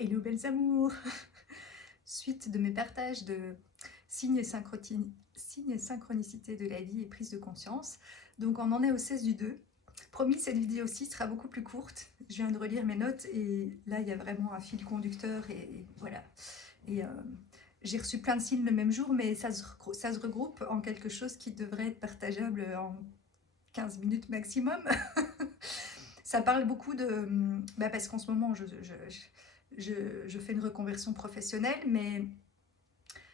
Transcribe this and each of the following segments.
Hello belles amours. Suite de mes partages de signes et synchronicité de la vie et prise de conscience. Donc on en est au 16 du 2. Promis, cette vidéo-ci sera beaucoup plus courte. Je viens de relire mes notes et là il y a vraiment un fil conducteur et voilà. Et j'ai reçu plein de signes le même jour, mais ça se regroupe en quelque chose qui devrait être partageable en 15 minutes maximum. Ça parle beaucoup de... parce qu'en ce moment, je fais une reconversion professionnelle, mais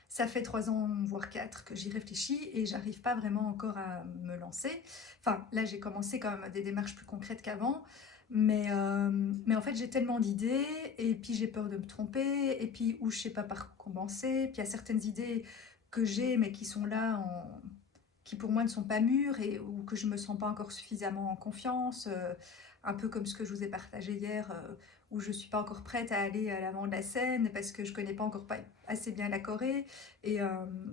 ça fait 3 ans, voire 4, que j'y réfléchis et j'arrive pas vraiment encore à me lancer. Enfin, là, j'ai commencé quand même des démarches plus concrètes qu'avant, mais en fait, j'ai tellement d'idées et puis j'ai peur de me tromper et puis où je sais pas par où commencer. Puis il y a certaines idées que j'ai, mais qui sont là qui pour moi ne sont pas mûres et ou que je me sens pas encore suffisamment en confiance, un peu comme ce que je vous ai partagé hier, où je suis pas encore prête à aller à l'avant de la scène parce que je connais pas encore pas assez bien la Corée et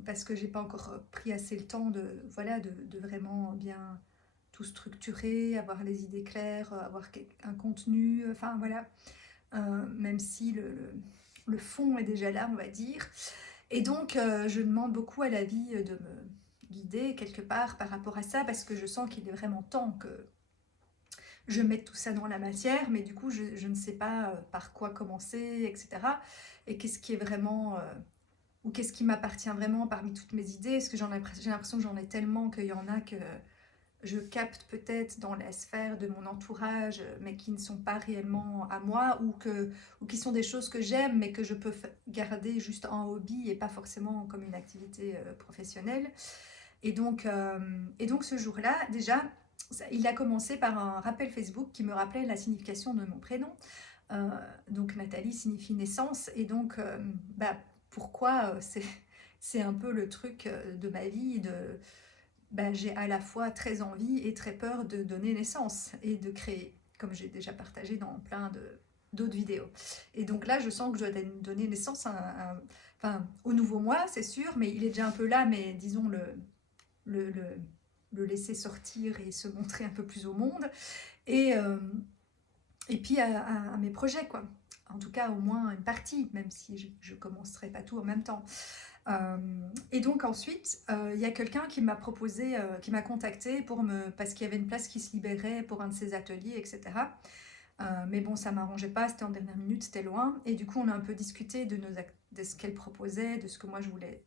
parce que j'ai pas encore pris assez le temps de voilà de vraiment bien tout structurer, avoir les idées claires, avoir un contenu, enfin voilà, même si le fond est déjà là, on va dire. Et donc, je demande beaucoup à la vie de me guider quelque part par rapport à ça, parce que je sens qu'il est vraiment temps que je mette tout ça dans la matière, mais du coup, je ne sais pas par quoi commencer, etc. Et qu'est-ce qui est vraiment, ou qu'est-ce qui m'appartient vraiment parmi toutes mes idées. Est-ce que j'ai l'impression que j'en ai tellement qu'il y en a que je capte peut-être dans la sphère de mon entourage, mais qui ne sont pas réellement à moi, ou qui sont des choses que j'aime, mais que je peux garder juste en hobby et pas forcément comme une activité professionnelle. Et donc ce jour-là, déjà, il a commencé par un rappel Facebook qui me rappelait la signification de mon prénom. Euh, donc Nathalie signifie naissance, et donc pourquoi c'est un peu le truc de ma vie j'ai à la fois très envie et très peur de donner naissance et de créer, comme j'ai déjà partagé dans plein d'autres vidéos. Et donc là, je sens que je dois donner naissance enfin, au nouveau moi, c'est sûr, mais il est déjà un peu là, mais disons le, le, le laisser sortir et se montrer un peu plus au monde. Et, euh, et puis à mes projets, quoi. En tout cas, au moins une partie, même si je ne commencerai pas tout en même temps. Euh, et donc ensuite, il y a quelqu'un qui m'a proposé, qui m'a contacté parce qu'il y avait une place qui se libérait pour un de ses ateliers, etc. Mais bon, ça m'arrangeait pas, c'était en dernière minute, c'était loin. Et du coup, on a un peu discuté de ce qu'elle proposait, de ce que moi je voulais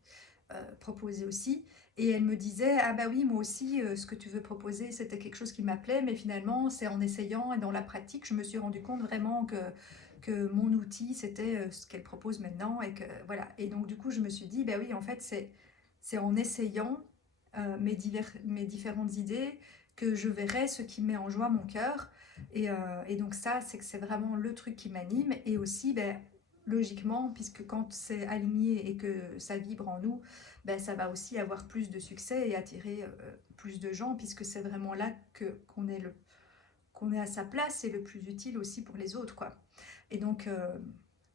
proposer aussi. Et elle me disait, ah bah oui, moi aussi, ce que tu veux proposer, c'était quelque chose qui m'appelait, mais finalement, c'est en essayant et dans la pratique, je me suis rendu compte vraiment que mon outil, c'était ce qu'elle propose maintenant. Et que, voilà. Et donc, du coup, je me suis dit, bah oui, en fait, c'est en essayant mes différentes idées que je verrai ce qui met en joie mon cœur. Et donc ça, c'est que c'est vraiment le truc qui m'anime. Et aussi, ben, logiquement, puisque quand c'est aligné et que ça vibre en nous, ben, ça va aussi avoir plus de succès et attirer plus de gens, puisque c'est vraiment là qu'on est à sa place et le plus utile aussi pour les autres, quoi. Et donc,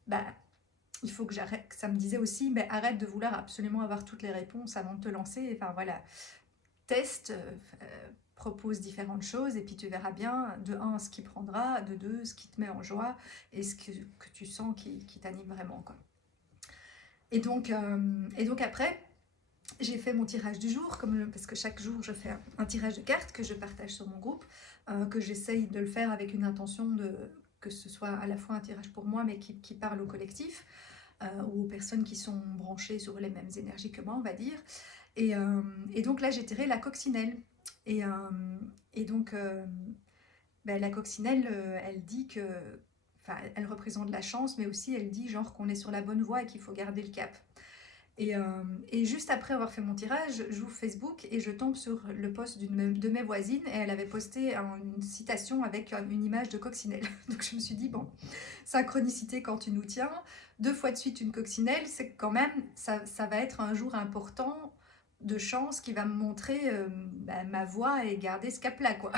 bah, il faut que j'arrête. Ça me disait aussi, ben, arrête de vouloir absolument avoir toutes les réponses avant de te lancer. Enfin voilà, teste, propose différentes choses et puis tu verras bien, de un, ce qui prendra, de deux, ce qui te met en joie et que tu sens qui t'anime vraiment, quoi. Et donc après, j'ai fait mon tirage du jour, parce que chaque jour je fais un tirage de cartes que je partage sur mon groupe, que j'essaye de le faire avec une intention que ce soit à la fois un tirage pour moi, mais qui parle au collectif, ou aux personnes qui sont branchées sur les mêmes énergies que moi, on va dire. Et, euh, et donc là, j'ai tiré la coccinelle. Et, euh, et donc, la coccinelle, elle dit que... Enfin, elle représente la chance, mais aussi elle dit genre qu'on est sur la bonne voie et qu'il faut garder le cap. Et juste après avoir fait mon tirage, j'ouvre Facebook et je tombe sur le post de mes voisines et elle avait posté une citation avec une image de coccinelle. Donc je me suis dit, bon, synchronicité quand tu nous tiens, 2 fois de suite une coccinelle, c'est quand même, ça va être un jour important de chance qui va me montrer ma voie et garder ce cap-là, quoi.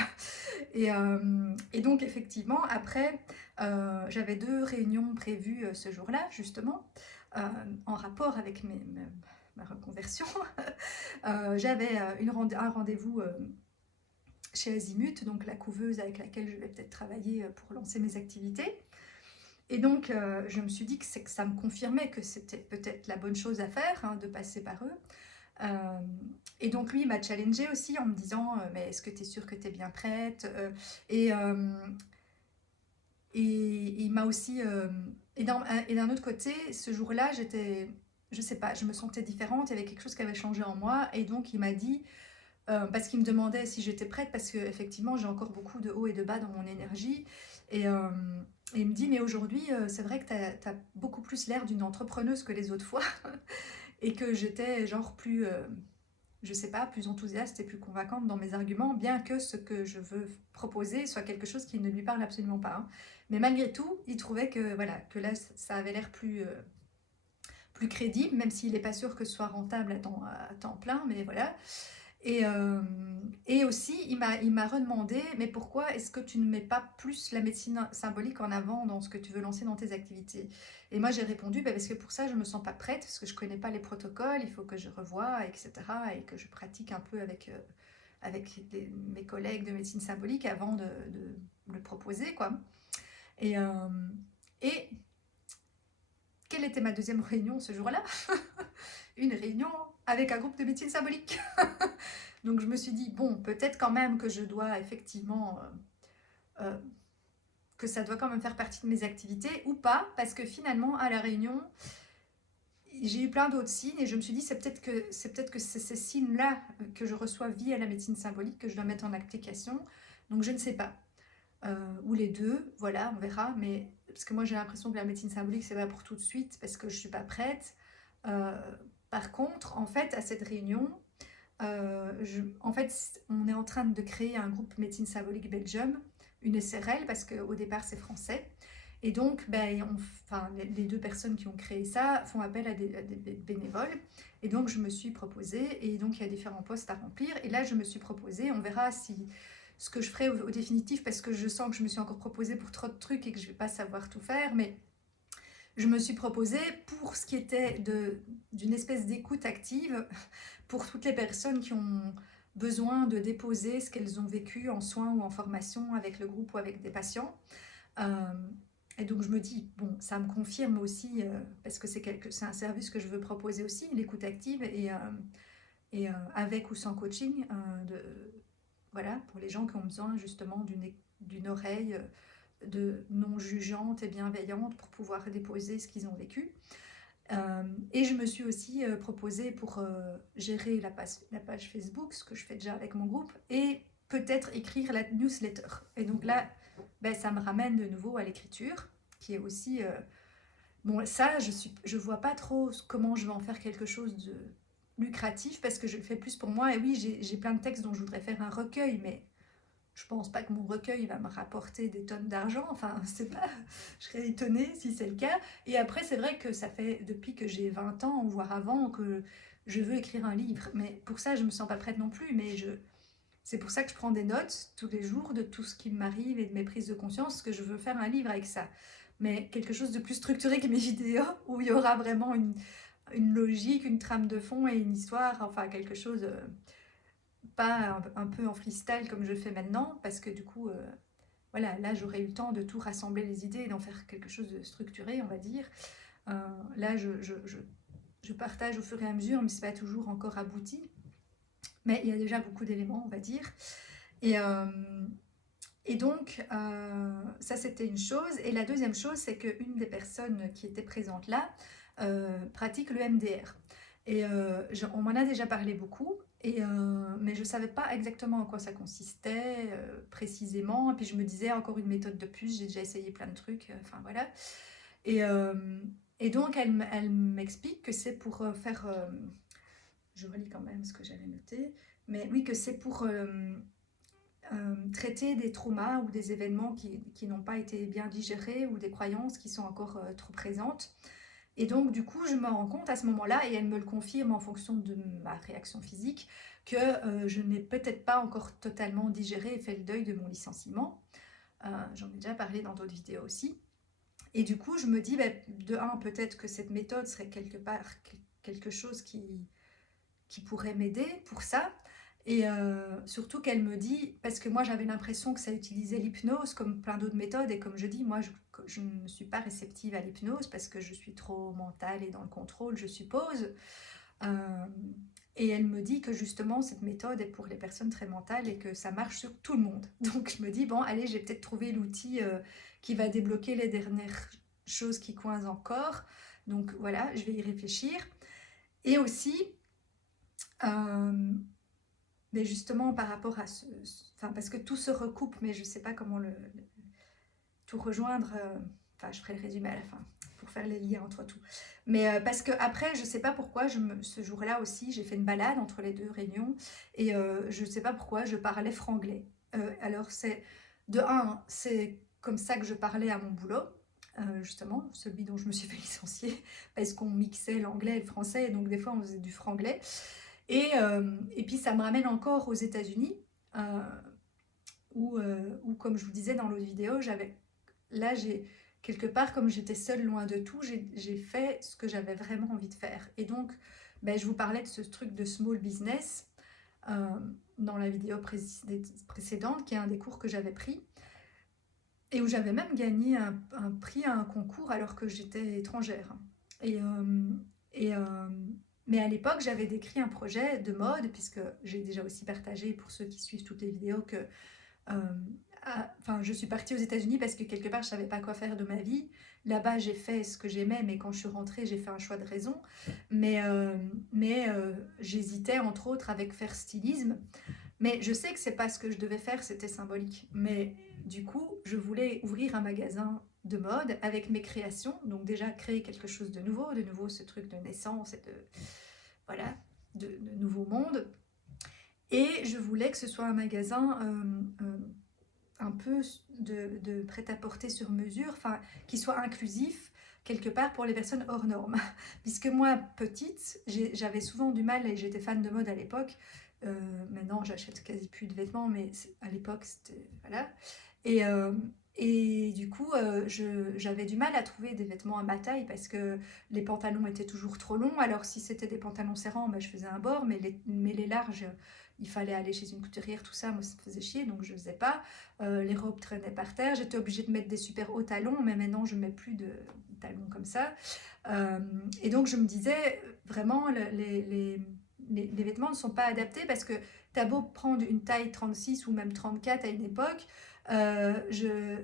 Et donc effectivement, après, j'avais 2 réunions prévues ce jour-là, justement, euh, en rapport avec ma reconversion. J'avais un rendez-vous chez Azimut, donc la couveuse avec laquelle je vais peut-être travailler pour lancer mes activités. Et donc, je me suis dit que ça me confirmait que c'était peut-être la bonne chose à faire, hein, de passer par eux. Euh, et donc, lui, il m'a challengée aussi en me disant, mais est-ce que tu es sûre que tu es bien prête? Et, euh, et il m'a aussi... et d'un autre côté, ce jour-là, je sais pas, je me sentais différente, il y avait quelque chose qui avait changé en moi. Et donc, il m'a dit, parce qu'il me demandait si j'étais prête, parce qu'effectivement, j'ai encore beaucoup de hauts et de bas dans mon énergie. Et, euh, et il me dit, mais aujourd'hui, c'est vrai que tu as beaucoup plus l'air d'une entrepreneuse que les autres fois. Et que j'étais genre plus, je sais pas, plus enthousiaste et plus convaincante dans mes arguments, bien que ce que je veux proposer soit quelque chose qui ne lui parle absolument pas, hein. Mais malgré tout, il trouvait que, voilà, que là, ça avait l'air plus crédible, même s'il n'est pas sûr que ce soit rentable à temps plein, mais voilà. Et, euh, et aussi, il m'a redemandé, mais pourquoi est-ce que tu ne mets pas plus la médecine symbolique en avant dans ce que tu veux lancer dans tes activités? Et moi, j'ai répondu, bah, parce que pour ça, je ne me sens pas prête, parce que je ne connais pas les protocoles, il faut que je revoie, etc. Et que je pratique un peu avec mes collègues de médecine symbolique avant de le proposer, quoi. Et, euh, et quelle était ma deuxième réunion ce jour-là? Une réunion avec un groupe de médecine symbolique. Donc je me suis dit, bon, peut-être quand même que je dois effectivement, euh, que ça doit quand même faire partie de mes activités ou pas, parce que finalement, à la réunion, j'ai eu plein d'autres signes et je me suis dit, c'est peut-être que c'est ces signes-là que je reçois via la médecine symbolique que je dois mettre en application. Donc je ne sais pas. Ou les deux, voilà, on verra. Mais parce que moi, j'ai l'impression que la médecine symbolique, c'est pas pour tout de suite, parce que je suis pas prête. Euh, Par contre, en fait, à cette réunion, en fait, on est en train de créer un groupe médecine symbolique Belgium, une SRL, parce qu'au départ c'est français. Et donc, ben, enfin, les deux personnes qui ont créé ça font appel à des bénévoles. Et donc, je me suis proposée, et donc il y a différents postes à remplir. Et là, je me suis proposée, on verra si ce que je ferai au définitif, parce que je sens que je me suis encore proposée pour trop de trucs et que je ne vais pas savoir tout faire, mais je me suis proposée pour ce qui était d'une espèce d'écoute active pour toutes les personnes qui ont besoin de déposer ce qu'elles ont vécu en soins ou en formation avec le groupe ou avec des patients. Euh, et donc je me dis, bon, ça me confirme aussi, parce que c'est un service que je veux proposer aussi, l'écoute active, et avec ou sans coaching, voilà, pour les gens qui ont besoin justement d'une oreille non jugeante et bienveillante pour pouvoir déposer ce qu'ils ont vécu. Et je me suis aussi proposée pour gérer la page Facebook, ce que je fais déjà avec mon groupe, et peut-être écrire la newsletter. Et donc là, ben, ça me ramène de nouveau à l'écriture, qui est aussi... bon, ça, je vois pas trop comment je vais en faire quelque chose de lucratif, parce que je le fais plus pour moi. Et oui, j'ai plein de textes dont je voudrais faire un recueil, mais je pense pas que mon recueil va me rapporter des tonnes d'argent. Enfin, c'est pas, je serais étonnée si c'est le cas. Et après, c'est vrai que ça fait depuis que j'ai 20 ans, voire avant, que je veux écrire un livre. Mais pour ça, je me sens pas prête non plus. Mais c'est pour ça que je prends des notes tous les jours de tout ce qui m'arrive et de mes prises de conscience, que je veux faire un livre avec ça. Mais quelque chose de plus structuré que mes vidéos, où il y aura vraiment une logique, une trame de fond et une histoire, enfin quelque chose... pas un peu en freestyle comme je fais maintenant, parce que du coup, voilà, là j'aurais eu le temps de tout rassembler les idées et d'en faire quelque chose de structuré, on va dire. Là, je partage au fur et à mesure, mais c'est pas toujours encore abouti. Mais il y a déjà beaucoup d'éléments, on va dire. Et, euh, et donc, ça c'était une chose. Et la deuxième chose, c'est qu'une des personnes qui était présente là pratique le MDR. Et on m'en a déjà parlé beaucoup, mais je ne savais pas exactement en quoi ça consistait précisément. Et puis je me disais, encore une méthode de plus, j'ai déjà essayé plein de trucs, enfin voilà. Et, euh, et donc elle m'explique que c'est pour faire... je relis quand même ce que j'avais noté. Mais oui, que c'est pour traiter des traumas ou des événements qui n'ont pas été bien digérés ou des croyances qui sont encore trop présentes. Et donc, du coup, je me rends compte à ce moment-là, et elle me le confirme en fonction de ma réaction physique, que je n'ai peut-être pas encore totalement digéré et fait le deuil de mon licenciement. J'en ai déjà parlé dans d'autres vidéos aussi. Et du coup, je me dis, de un, peut-être que cette méthode serait quelque part quelque chose qui pourrait m'aider pour ça. Et surtout qu'elle me dit, parce que moi j'avais l'impression que ça utilisait l'hypnose comme plein d'autres méthodes, et comme je dis, moi que je ne suis pas réceptive à l'hypnose parce que je suis trop mentale et dans le contrôle, je suppose. Euh, et elle me dit que justement cette méthode est pour les personnes très mentales et que ça marche sur tout le monde. Donc je me dis, bon, allez, j'ai peut-être trouvé l'outil qui va débloquer les dernières choses qui coincent encore. Donc voilà, je vais y réfléchir. Et aussi, mais justement par rapport à enfin, parce que tout se recoupe, mais je ne sais pas comment tout rejoindre. Enfin, je ferai le résumé à la fin pour faire les liens entre tout. Mais parce que après, je sais pas pourquoi, ce jour-là aussi, j'ai fait une balade entre les deux réunions et je sais pas pourquoi je parlais franglais. Alors c'est de un, c'est comme ça que je parlais à mon boulot. Justement, celui dont je me suis fait licencier, parce qu'on mixait l'anglais et le français, et donc des fois on faisait du franglais. Et puis ça me ramène encore aux États-Unis, euh, où, comme je vous disais dans l'autre vidéo, j'ai quelque part, comme j'étais seule loin de tout, j'ai fait ce que j'avais vraiment envie de faire. Et donc, ben, je vous parlais de ce truc de small business euh, dans la vidéo précédente, qui est un des cours que j'avais pris, et où j'avais même gagné un prix à un concours alors que j'étais étrangère. Et, euh, et, euh, mais à l'époque, j'avais décrit un projet de mode, puisque j'ai déjà aussi partagé pour ceux qui suivent toutes les vidéos que enfin, je suis partie aux États-Unis parce que quelque part, je savais pas quoi faire de ma vie. Là-bas, j'ai fait ce que j'aimais, mais quand je suis rentrée, j'ai fait un choix de raison. Mais j'hésitais, entre autres, avec faire stylisme. Mais je sais que c'est pas ce que je devais faire, c'était symbolique. Mais du coup, je voulais ouvrir un magasin de mode avec mes créations. Donc déjà, créer quelque chose de nouveau ce truc de naissance et voilà, de nouveau monde. Et je voulais que ce soit un magasin un peu de prêt-à-porter sur mesure, enfin, qui soit inclusif quelque part pour les personnes hors normes. Puisque moi, petite, j'avais souvent du mal, et j'étais fan de mode à l'époque. Maintenant, j'achète quasi plus de vêtements, mais à l'époque, c'était... Voilà. Et, euh, et du coup, j'avais du mal à trouver des vêtements à ma taille parce que les pantalons étaient toujours trop longs. Alors, si c'était des pantalons serrants, ben, je faisais un bord, mais les larges, il fallait aller chez une couturière, tout ça, moi, ça me faisait chier, donc je ne faisais pas. Les robes traînaient par terre. J'étais obligée de mettre des super hauts talons, mais maintenant, je ne mets plus de talons comme ça. Euh, et donc, je me disais, vraiment, les vêtements ne sont pas adaptés parce que tu as beau prendre une taille 36 ou même 34 à une époque, euh, je...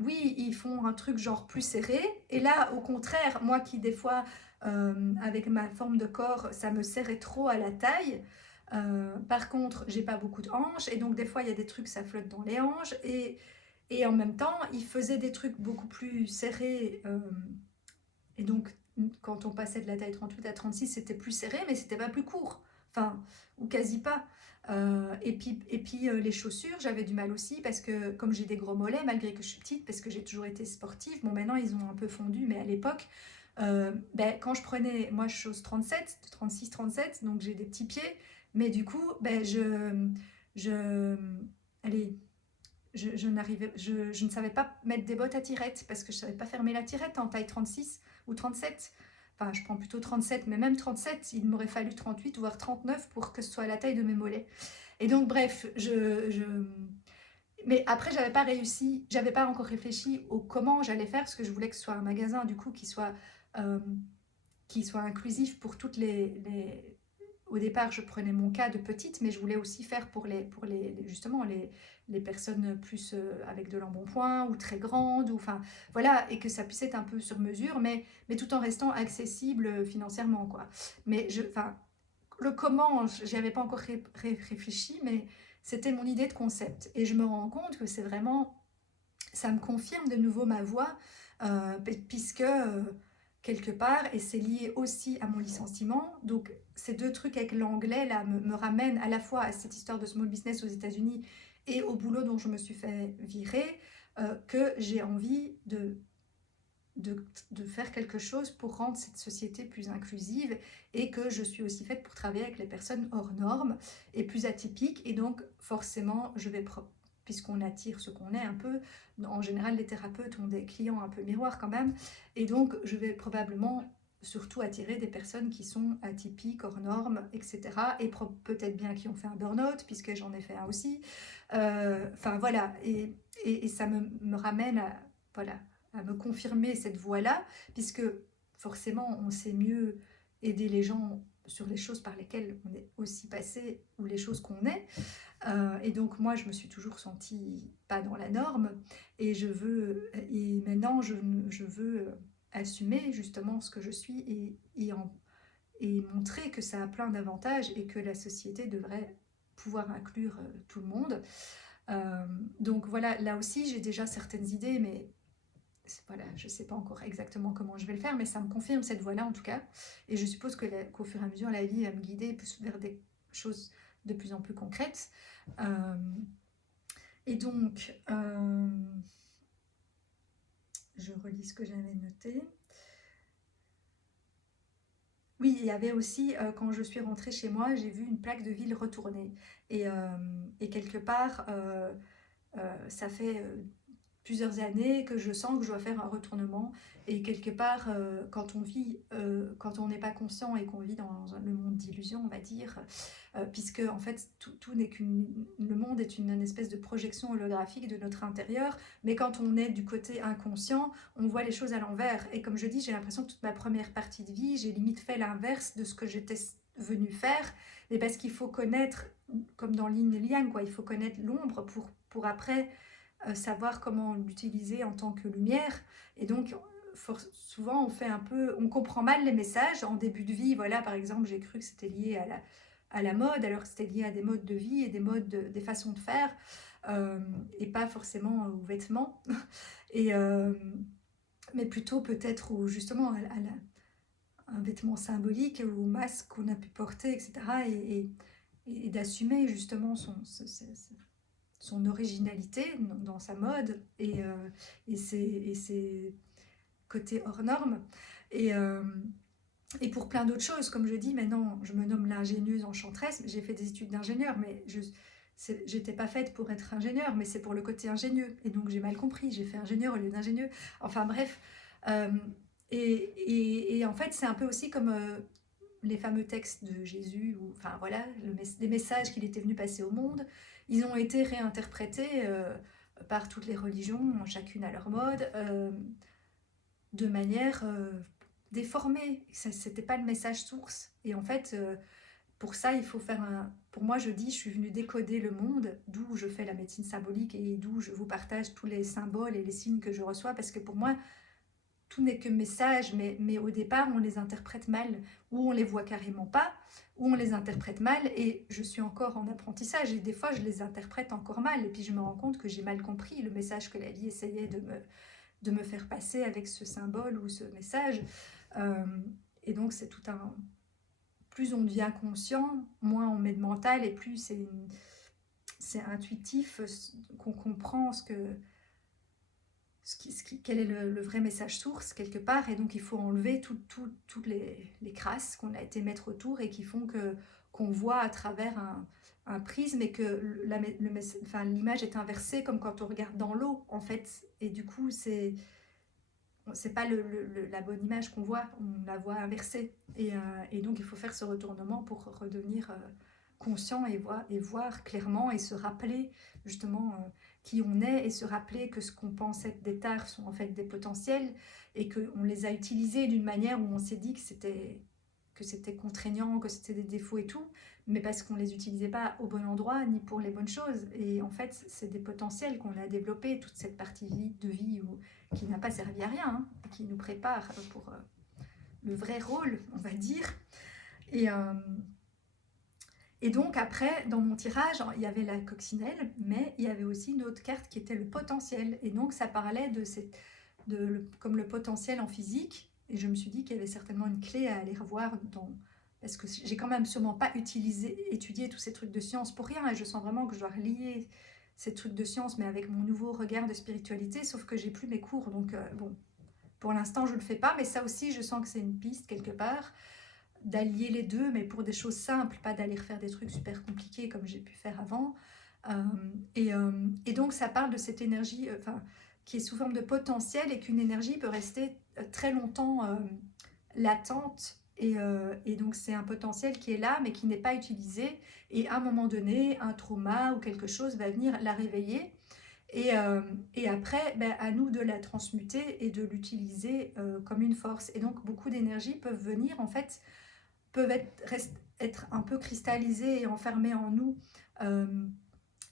oui, ils font un truc genre plus serré. Et là, au contraire, moi qui des fois, avec ma forme de corps, ça me serrait trop à la taille. Par contre, j'ai pas beaucoup de hanches et donc des fois il y a des trucs ça flotte dans les hanches et en même temps ils faisaient des trucs beaucoup plus serrés et donc quand on passait de la taille 38 à 36 c'était plus serré mais c'était pas plus court, enfin ou quasi pas. Et puis les chaussures j'avais du mal aussi parce que comme j'ai des gros mollets malgré que je suis petite parce que j'ai toujours été sportive, bon maintenant ils ont un peu fondu mais à l'époque ben, quand je prenais, moi je chose 37, 36, 37, donc j'ai des petits pieds, mais du coup, ben, je, allez, je ne savais pas mettre des bottes à tirette parce que je ne savais pas fermer la tirette en taille 36 ou 37. Enfin, je prends plutôt 37, mais même 37, il m'aurait fallu 38 voire 39 pour que ce soit la taille de mes mollets. Et donc, bref, mais après, j'avais pas réussi, j'avais pas encore réfléchi au comment j'allais faire, parce que je voulais que ce soit un magasin, du coup, euh, qui soit inclusif pour toutes Au départ, je prenais mon cas de petite, mais je voulais aussi faire justement les personnes plus avec de l'embonpoint ou très grandes, ou enfin voilà, et que ça puisse être un peu sur mesure, mais tout en restant accessible financièrement, quoi. Enfin, le comment, j'y avais pas encore réfléchi, mais c'était mon idée de concept. Et je me rends compte que c'est vraiment, ça me confirme de nouveau ma voix, puisque quelque part, et c'est lié aussi à mon licenciement. Donc ces deux trucs avec l'anglais là me ramènent à la fois à cette histoire de small business aux États-Unis et au boulot dont je me suis fait virer, que j'ai envie de faire quelque chose pour rendre cette société plus inclusive et que je suis aussi faite pour travailler avec les personnes hors normes et plus atypiques. Et donc forcément, puisqu'on attire ce qu'on est un peu, en général les thérapeutes ont des clients un peu miroirs quand même, et donc je vais probablement surtout attirer des personnes qui sont atypiques, hors normes, etc. Et peut-être bien qui ont fait un burn-out, puisque j'en ai fait un aussi. Enfin voilà, et ça me ramène à, voilà, à me confirmer cette voie-là, puisque forcément, on sait mieux aider les gens sur les choses par lesquelles on est aussi passé ou les choses qu'on est. Et donc moi, je me suis toujours sentie pas dans la norme et maintenant, je veux assumer justement ce que je suis et montrer que ça a plein d'avantages et que la société devrait pouvoir inclure tout le monde. Donc voilà, là aussi, j'ai déjà certaines idées, mais voilà, je ne sais pas encore exactement comment je vais le faire, mais ça me confirme cette voie-là en tout cas. Et je suppose qu'au fur et à mesure, la vie va me guider vers des choses de plus en plus concrètes. Et donc, je relis ce que j'avais noté. Oui, il y avait aussi, quand je suis rentrée chez moi, j'ai vu une plaque de ville retournée. Et quelque part, ça fait plusieurs années que je sens que je dois faire un retournement. Et quelque part, quand on vit, quand on n'est pas conscient et qu'on vit dans le monde d'illusion, on va dire, puisque en fait tout n'est le monde est une espèce de projection holographique de notre intérieur, mais quand on est du côté inconscient, on voit les choses à l'envers. Et comme je dis, j'ai l'impression que toute ma première partie de vie, j'ai limite fait l'inverse de ce que j'étais venue faire, mais parce qu'il faut connaître, comme dans l'yin et le yang, quoi, il faut connaître l'ombre pour après savoir comment l'utiliser en tant que lumière. Et donc, souvent, on comprend mal les messages en début de vie. Voilà, par exemple, j'ai cru que c'était lié à la mode, alors que c'était lié à des modes de vie et des façons de faire, et pas forcément aux vêtements. Et, mais plutôt peut-être justement un vêtement symbolique ou masque qu'on a pu porter, etc. Et d'assumer justement son originalité dans sa mode et ses côtés hors normes. Et, euh, et pour plein d'autres choses, comme je dis, maintenant je me nomme l'ingénieuse enchanteresse. J'ai fait des études d'ingénieur, mais j'étais pas faite pour être ingénieur, mais c'est pour le côté ingénieux. Et donc j'ai mal compris, j'ai fait ingénieur au lieu d'ingénieux. Enfin bref. Euh, et en fait, c'est un peu aussi comme les fameux textes de Jésus, ou enfin voilà, les messages qu'il était venu passer au monde. Ils ont été réinterprétés par toutes les religions, chacune à leur mode, de manière déformée. C'était pas le message source. Et en fait, pour ça, il faut faire un... Pour moi, je dis, je suis venue décoder le monde, d'où je fais la médecine symbolique et d'où je vous partage tous les symboles et les signes que je reçois, parce que pour moi, tout n'est que message, mais au départ, on les interprète mal, ou on les voit carrément pas, ou on les interprète mal, et je suis encore en apprentissage, et des fois, je les interprète encore mal, et puis je me rends compte que j'ai mal compris le message que la vie essayait de me faire passer avec ce symbole ou ce message. Euh, et donc, c'est tout un... Plus on devient conscient, moins on met de mental, et plus c'est intuitif, qu'on comprend quel est le vrai message source quelque part, et donc il faut enlever toutes les crasses qu'on a été mettre autour et qui font qu'on voit à travers un prisme et que l'image est inversée comme quand on regarde dans l'eau en fait, et du coup c'est pas la bonne image qu'on voit, on la voit inversée, et donc il faut faire ce retournement pour redevenir conscient et voir clairement et se rappeler justement qui on est, et se rappeler que ce qu'on pense être des tares sont en fait des potentiels, et qu'on les a utilisés d'une manière où on s'est dit que c'était contraignant, que c'était des défauts et tout, mais parce qu'on ne les utilisait pas au bon endroit ni pour les bonnes choses. Et en fait, c'est des potentiels qu'on a développés, toute cette partie de vie qui n'a pas servi à rien, hein, qui nous prépare pour le vrai rôle, on va dire. Et, et donc après, dans mon tirage, il y avait la coccinelle, mais il y avait aussi une autre carte qui était le potentiel. Et donc ça parlait comme le potentiel en physique. Et je me suis dit qu'il y avait certainement une clé à aller revoir parce que j'ai quand même sûrement pas étudié tous ces trucs de science pour rien. Et je sens vraiment que je dois relier ces trucs de science, mais avec mon nouveau regard de spiritualité, sauf que j'ai plus mes cours. Donc bon, pour l'instant, je ne le fais pas, mais ça aussi, je sens que c'est une piste quelque part d'allier les deux, mais pour des choses simples, pas d'aller refaire des trucs super compliqués comme j'ai pu faire avant. Et donc ça parle de cette énergie qui est sous forme de potentiel, et qu'une énergie peut rester très longtemps latente, et donc c'est un potentiel qui est là mais qui n'est pas utilisé, et à un moment donné un trauma ou quelque chose va venir la réveiller, Et après, ben, à nous de la transmuter et de l'utiliser comme une force. Et donc, beaucoup d'énergies peuvent venir, en fait, peuvent être un peu cristallisées et enfermées en nous euh,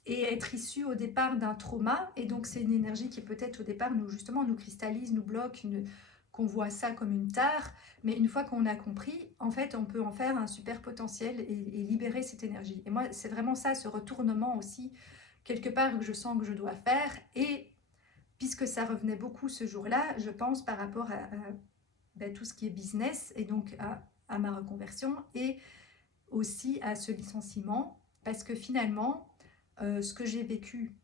et être issues au départ d'un trauma. Et donc, c'est une énergie qui peut-être au départ, nous, justement, nous cristallise, nous bloque, qu'on voit ça comme une tare. Mais une fois qu'on a compris, en fait, on peut en faire un super potentiel et libérer cette énergie. Et moi, c'est vraiment ça, ce retournement aussi, quelque part, que je sens que je dois faire. Et puisque ça revenait beaucoup ce jour-là, je pense par rapport à ben, tout ce qui est business et donc à ma reconversion et aussi à ce licenciement, parce que finalement, ce que j'ai vécu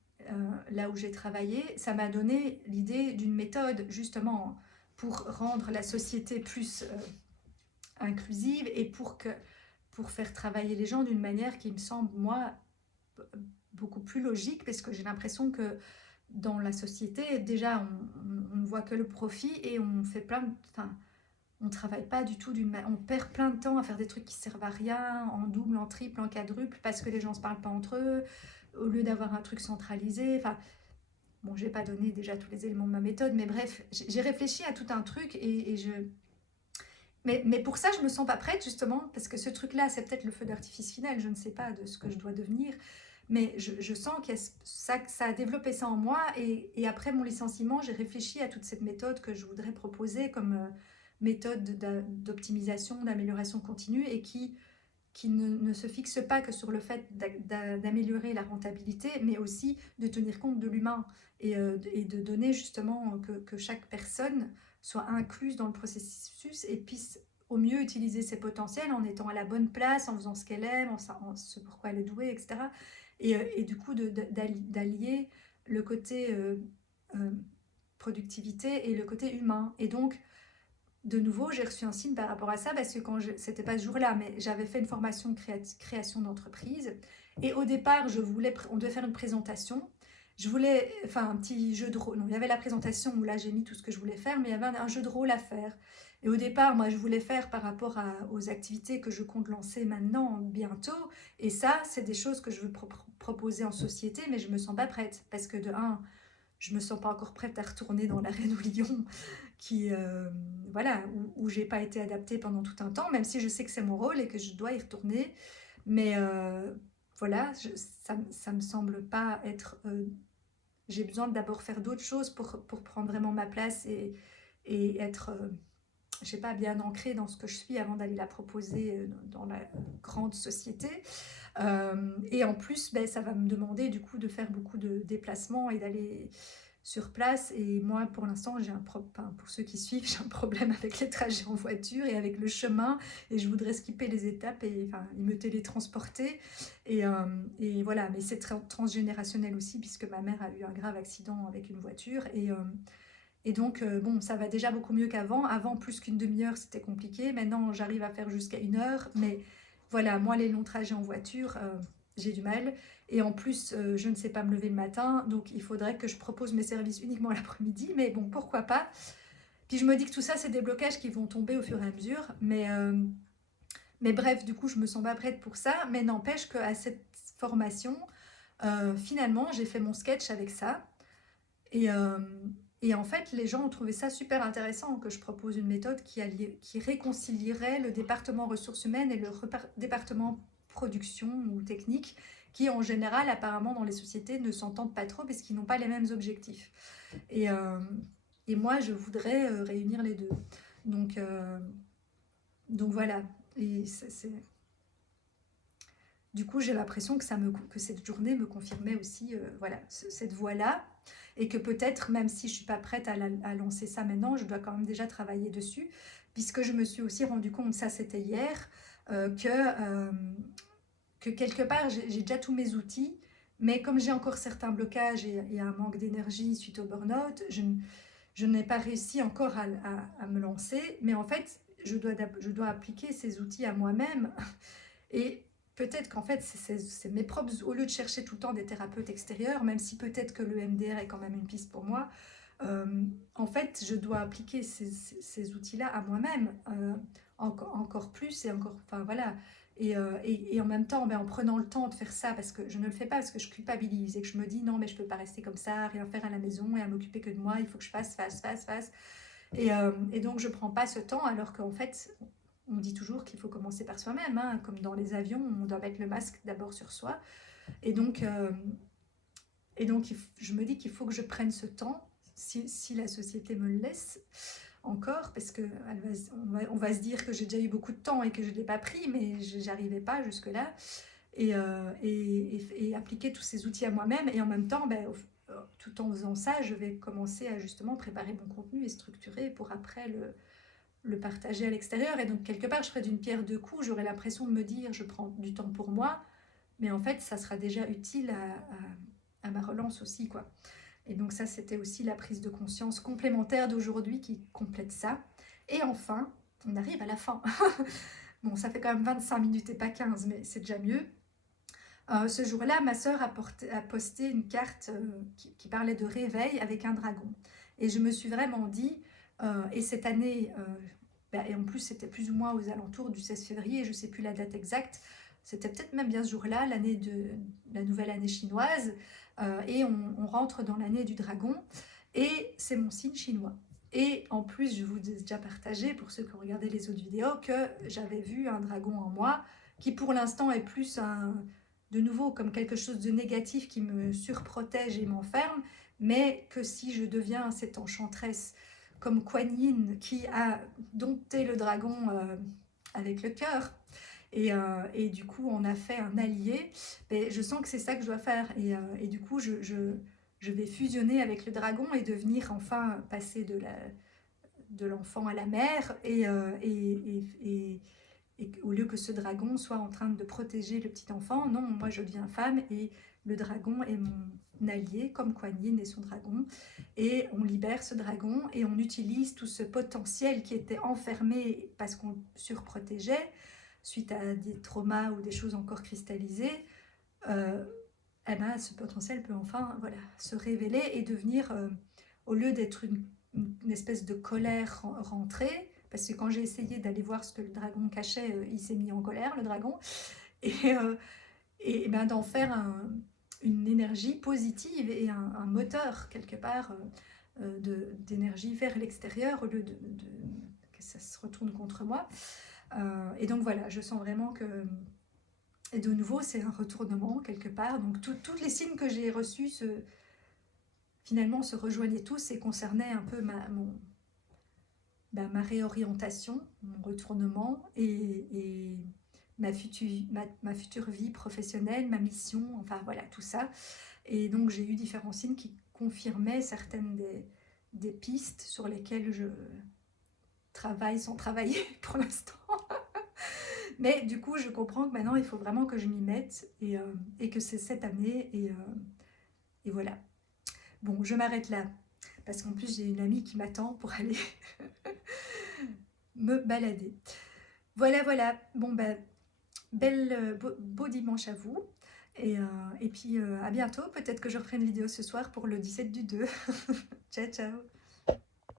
là où j'ai travaillé, ça m'a donné l'idée d'une méthode justement pour rendre la société plus inclusive et pour faire travailler les gens d'une manière qui me semble, moi, beaucoup plus logique, parce que j'ai l'impression que dans la société, déjà, on ne voit que le profit et on fait plein de... Enfin, on travaille pas du tout on perd plein de temps à faire des trucs qui servent à rien, en double, en triple, en quadruple, parce que les gens se parlent pas entre eux, au lieu d'avoir un truc centralisé. Enfin, bon, j'ai pas donné déjà tous les éléments de ma méthode, mais bref, j'ai réfléchi à tout un truc et je... Mais pour ça, je me sens pas prête, justement, parce que ce truc-là, c'est peut-être le feu d'artifice final, je ne sais pas de ce que je dois devenir, mais je sens que ça a développé ça en moi, et après mon licenciement, j'ai réfléchi à toute cette méthode que je voudrais proposer comme méthode d'optimisation, d'amélioration continue, et qui ne se fixe pas que sur le fait d'améliorer la rentabilité, mais aussi de tenir compte de l'humain et de donner justement que chaque personne soit incluse dans le processus et puisse au mieux utiliser ses potentiels en étant à la bonne place, en faisant ce qu'elle aime, en ce pourquoi elle est douée, etc. Et du coup, d'allier le côté euh, productivité et le côté humain. Et donc, de nouveau, j'ai reçu un signe par rapport à ça parce que c'était pas ce jour-là, mais j'avais fait une formation de création d'entreprise. Et au départ, on devait faire une présentation. Je voulais, enfin, un petit jeu de rôle. Non, il y avait la présentation où là, j'ai mis tout ce que je voulais faire, mais il y avait un jeu de rôle à faire. Et au départ, moi, je voulais faire par rapport aux activités que je compte lancer maintenant, bientôt. Et ça, c'est des choses que je veux proposer en société, mais je me sens pas prête. Parce que de un, je me sens pas encore prête à retourner dans l'arène au Lyon qui voilà où j'ai pas été adaptée pendant tout un temps, même si je sais que c'est mon rôle et que je dois y retourner, mais voilà, ça me semble pas être j'ai besoin d'abord faire d'autres choses pour prendre vraiment ma place et être je sais pas, bien ancrée dans ce que je suis avant d'aller la proposer dans la grande société. Et en plus, ben, ça va me demander du coup de faire beaucoup de déplacements et d'aller sur place. Et moi, pour l'instant, enfin, pour ceux qui suivent, j'ai un problème avec les trajets en voiture et avec le chemin. Et je voudrais skipper les étapes et, enfin, et me télétransporter. Et voilà, mais c'est transgénérationnel aussi, puisque ma mère a eu un grave accident avec une voiture. Et donc, bon, ça va déjà beaucoup mieux qu'avant. Avant, plus qu'une demi-heure, c'était compliqué. Maintenant, j'arrive à faire jusqu'à 1 heure. Mais voilà, moi, les longs trajets en voiture, j'ai du mal. Et en plus, je ne sais pas me lever le matin. Donc, il faudrait que je propose mes services uniquement l'après-midi. Mais bon, pourquoi pas. Puis, je me dis que tout ça, c'est des blocages qui vont tomber au fur et à mesure. Mais bref, du coup, je me sens pas prête pour ça. Mais n'empêche qu'à cette formation, finalement, j'ai fait mon sketch avec ça. Et, euh, et en fait, les gens ont trouvé ça super intéressant que je propose une méthode qui réconcilierait le département ressources humaines et le département production ou technique, qui en général, apparemment, dans les sociétés, ne s'entendent pas trop parce qu'ils n'ont pas les mêmes objectifs. Et, euh, et moi, je voudrais réunir les deux. Donc, euh, donc voilà. Et du coup, j'ai l'impression que cette journée me confirmait aussi voilà, cette voie-là. Et que peut-être, même si je ne suis pas prête à lancer ça maintenant, je dois quand même déjà travailler dessus. Puisque je me suis aussi rendu compte, ça c'était hier, que quelque part, j'ai déjà tous mes outils. Mais comme j'ai encore certains blocages et un manque d'énergie suite au burn-out, je n'ai pas réussi encore à me lancer. Mais en fait, je dois appliquer ces outils à moi-même. Et peut-être qu'en fait, c'est mes propres, au lieu de chercher tout le temps des thérapeutes extérieurs, même si peut-être que le MDR est quand même une piste pour moi, en fait, je dois appliquer ces outils-là à moi-même, encore plus et encore, enfin voilà. Et en même temps, ben, en prenant le temps de faire ça, parce que je ne le fais pas parce que je culpabilise et que je me dis non, mais je peux pas rester comme ça, rien faire à la maison et à m'occuper que de moi, il faut que je fasse. Et donc je prends pas ce temps, alors qu'en fait, on dit toujours qu'il faut commencer par soi-même, hein, comme dans les avions, on doit mettre le masque d'abord sur soi. Et donc, je me dis qu'il faut que je prenne ce temps, si la société me le laisse encore, parce que on va se dire que j'ai déjà eu beaucoup de temps et que je ne l'ai pas pris, mais je n'arrivais pas jusque-là. Et appliquer tous ces outils à moi-même. Et en même temps, ben, tout en faisant ça, je vais commencer à justement préparer mon contenu et structurer pour après le partager à l'extérieur. Et donc, quelque part, je ferai d'une pierre deux coups. J'aurai l'impression de me dire, je prends du temps pour moi, mais en fait, ça sera déjà utile à ma relance aussi, quoi. Et donc ça, c'était aussi la prise de conscience complémentaire d'aujourd'hui qui complète ça. Et enfin, on arrive à la fin. Bon, ça fait quand même 25 minutes et pas 15, mais c'est déjà mieux. Ce jour-là, ma sœur a posté une carte qui parlait de réveil avec un dragon. Et je me suis vraiment dit, et cette année, et en plus c'était plus ou moins aux alentours du 16 février, je ne sais plus la date exacte, c'était peut-être même bien ce jour-là, l'année de la nouvelle année chinoise, et on rentre dans l'année du dragon, et c'est mon signe chinois. Et en plus, je vous ai déjà partagé, pour ceux qui ont regardé les autres vidéos, que j'avais vu un dragon en moi, qui pour l'instant est plus de nouveau comme quelque chose de négatif qui me surprotège et m'enferme, mais que si je deviens cette enchanteresse comme Kuan Yin qui a dompté le dragon avec le cœur, et du coup on a fait un allié, et je sens que c'est ça que je dois faire, et du coup je vais fusionner avec le dragon et devenir enfin passer de l'enfant à la mère, et au lieu que ce dragon soit en train de protéger le petit enfant, non, moi je deviens femme et le dragon est mon allié, comme Kuan Yin et son dragon, et on libère ce dragon et on utilise tout ce potentiel qui était enfermé parce qu'on surprotégeait suite à des traumas ou des choses encore cristallisées. Eh ben, ce potentiel peut enfin voilà, se révéler et devenir, au lieu d'être une espèce de colère rentrée, parce que quand j'ai essayé d'aller voir ce que le dragon cachait, il s'est mis en colère, le dragon, et, euh, et ben, d'en faire une énergie positive et un moteur, quelque part, d'énergie vers l'extérieur, au lieu que ça se retourne contre moi. Et donc voilà, je sens vraiment que... Et de nouveau, c'est un retournement, quelque part. Donc tous les signes que j'ai reçus, finalement, se rejoignaient tous et concernaient un peu ma réorientation, mon retournement et ma future vie professionnelle, ma mission, enfin voilà, tout ça. Et donc j'ai eu différents signes qui confirmaient certaines des pistes sur lesquelles je travaille sans travailler pour l'instant. Mais du coup, je comprends que maintenant, il faut vraiment que je m'y mette, et que c'est cette année, et voilà. Bon, je m'arrête là, parce qu'en plus, j'ai une amie qui m'attend pour aller me balader. Voilà, voilà. Bon, ben, beau dimanche à vous. Et puis, à bientôt. Peut-être que je referai une vidéo ce soir pour le 17 du 2. Ciao, ciao.